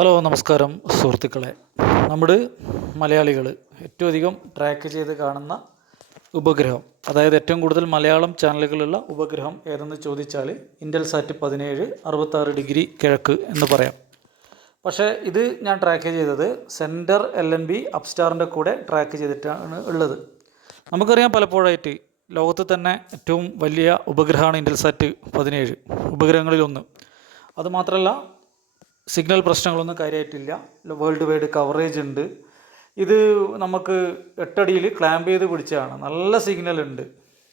Hello നമസ്കാരം സുഹൃത്തുക്കളെ. നമ്മുടെ മലയാളികൾ ഏറ്റവും അധികം ട്രാക്ക് ചെയ്ത് കാണുന്ന ഉപഗ്രഹം, അതായത് ഏറ്റവും കൂടുതൽ മലയാളം ചാനലുകളുള്ള ഉപഗ്രഹം ഏതെന്ന് ചോദിച്ചാൽ ഇൻറ്റൽസാറ്റ് 17 66 കിഴക്ക് എന്ന് പറയാം. പക്ഷേ ഇത് ഞാൻ ട്രാക്ക് ചെയ്തത് സെൻറ്റർ LNB അപ്സ്റ്റാറിൻ്റെ കൂടെ ട്രാക്ക് ചെയ്തിട്ടാണ് ഉള്ളത്. നമുക്കറിയാം, പലപ്പോഴായിട്ട് ലോകത്ത് തന്നെ ഏറ്റവും വലിയ ഉപഗ്രഹമാണ് ഇൻറ്റൽസാറ്റ് 17 ഉപഗ്രഹങ്ങളിലൊന്ന്. അതുമാത്രമല്ല, സിഗ്നൽ പ്രശ്നങ്ങളൊന്നും കാര്യമായിട്ടില്ല. വേൾഡ് വൈഡ് കവറേജ് ഉണ്ട്. ഇത് നമുക്ക് 8 അടിയിൽ ക്ലാമ്പ് ചെയ്ത് പിടിച്ചതാണ്. നല്ല സിഗ്നൽ ഉണ്ട്.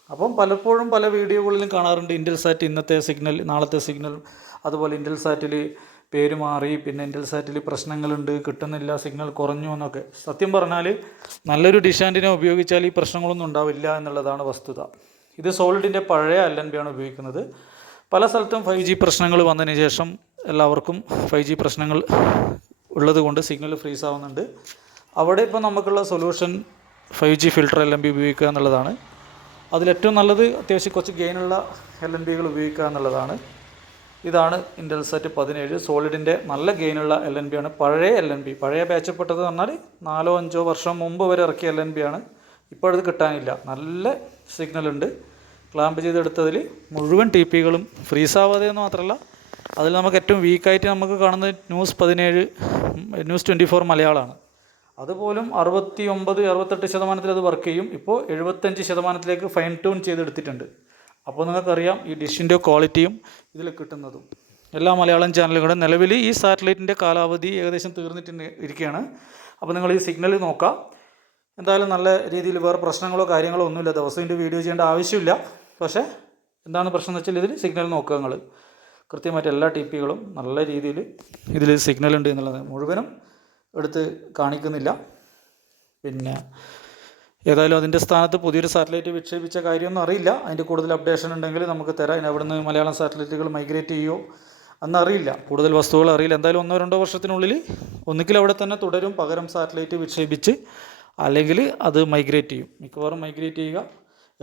അപ്പം പലപ്പോഴും പല വീഡിയോകളിലും കാണാറുണ്ട് ഇൻറ്റൽസാറ്റ് ഇന്നത്തെ സിഗ്നൽ, നാളത്തെ സിഗ്നൽ, അതുപോലെ ഇൻറ്റൽസാറ്റിൽ പേര് മാറി, പിന്നെ ഇൻറ്റൽസാറ്റിൽ പ്രശ്നങ്ങളുണ്ട്, കിട്ടുന്നില്ല, സിഗ്നൽ കുറഞ്ഞു എന്നൊക്കെ. സത്യം പറഞ്ഞാൽ നല്ലൊരു ഡിഷ് ആൻറ്റിന ഉപയോഗിച്ചാൽ ഈ പ്രശ്നങ്ങളൊന്നും ഉണ്ടാവില്ല എന്നുള്ളതാണ് വസ്തുത. ഇത് സോളിഡിൻ്റെ പഴയ LNB ആണ് ഉപയോഗിക്കുന്നത്. പല സ്ഥലത്തും 5G പ്രശ്നങ്ങൾ വന്നതിന് ശേഷം എല്ലാവർക്കും 5G പ്രശ്നങ്ങൾ ഉള്ളത് കൊണ്ട് സിഗ്നൽ ഫ്രീസ് ആവുന്നുണ്ട്. അവിടെ ഇപ്പോൾ നമുക്കുള്ള സൊല്യൂഷൻ 5G ഫിൽട്ടർ LNB ഉപയോഗിക്കുക എന്നുള്ളതാണ്. അതിലേറ്റവും നല്ലത് അത്യാവശ്യം കുറച്ച് ഗെയിനുള്ള LNBകൾ ഉപയോഗിക്കുക എന്നുള്ളതാണ്. ഇതാണ് ഇൻറ്റൽസാറ്റ് 17 സോളിഡിൻ്റെ നല്ല ഗെയിനുള്ള LNB ആണ്. പഴയ LNB, പഴയ ബാച്ചപ്പെട്ടത് പറഞ്ഞാൽ 4-5 വർഷം മുമ്പ് വരെ ഇറക്കിയ LNB ആണ്. ഇപ്പോൾ അത് കിട്ടാനില്ല. നല്ല സിഗ്നലുണ്ട്. ക്ലാമ്പ് ചെയ്തെടുത്തതിൽ മുഴുവൻ TPകളും ഫ്രീസാവാതെ എന്ന് മാത്രമല്ല, അതിൽ നമുക്ക് ഏറ്റവും വീക്കായിട്ട് നമുക്ക് കാണുന്നത് ന്യൂസ് 24 മലയാളമാണ്. അതുപോലും 69-68% അത് വർക്ക് ചെയ്യും. ഇപ്പോൾ 75% ഫൈൻ ട്യൂൺ ചെയ്തെടുത്തിട്ടുണ്ട്. അപ്പോൾ നിങ്ങൾക്കറിയാം ഈ ഡിഷിൻ്റെ ക്വാളിറ്റിയും ഇതിൽ കിട്ടുന്നതും. എല്ലാ മലയാളം ചാനലുകളും നിലവിൽ ഈ സാറ്റലൈറ്റിൻ്റെ കാലാവധി ഏകദേശം ഇരിക്കുകയാണ്. അപ്പോൾ നിങ്ങൾ ഈ സിഗ്നൽ നോക്കുക. എന്തായാലും നല്ല രീതിയിൽ വേറെ പ്രശ്നങ്ങളോ കാര്യങ്ങളോ ഒന്നുമില്ല. ദിവസം ഇതിൻ്റെ വീഡിയോ ചെയ്യേണ്ട ആവശ്യമില്ല. പക്ഷേ എന്താണ് പ്രശ്നം എന്ന് വെച്ചാൽ ഇതിൽ സിഗ്നൽ നോക്കുക. നിങ്ങൾ കൃത്യമായിട്ട് എല്ലാ TPകളും നല്ല രീതിയിൽ ഇതിൽ സിഗ്നൽ ഉണ്ട് എന്നുള്ളത് മുഴുവനും എടുത്ത് കാണിക്കുന്നില്ല. പിന്നെ ഏതായാലും അതിൻ്റെ സ്ഥാനത്ത് പുതിയൊരു സാറ്റലൈറ്റ് വിക്ഷേപിച്ച കാര്യമൊന്നും അറിയില്ല. അതിൻ്റെ കൂടുതൽ അപ്ഡേഷൻ ഉണ്ടെങ്കിൽ നമുക്ക് തരാം. അവിടെ നിന്ന് മലയാളം സാറ്റലൈറ്റുകൾ മൈഗ്രേറ്റ് ചെയ്യുമോ എന്നറിയില്ല. കൂടുതൽ വസ്തുക്കൾ അറിയില്ല. എന്തായാലും 1-2 വർഷത്തിനുള്ളിൽ ഒന്നുകിൽ അവിടെ തന്നെ തുടരും, പകരം സാറ്റലൈറ്റ് വിക്ഷേപിച്ച്, അല്ലെങ്കിൽ അത് മൈഗ്രേറ്റ് ചെയ്യും. മിക്കവാറും മൈഗ്രേറ്റ് ചെയ്യുക.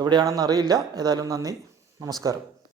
എവിടെയാണെന്ന് അറിയില്ല. ഏതായാലും നന്ദി, നമസ്കാരം.